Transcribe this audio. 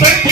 பெண்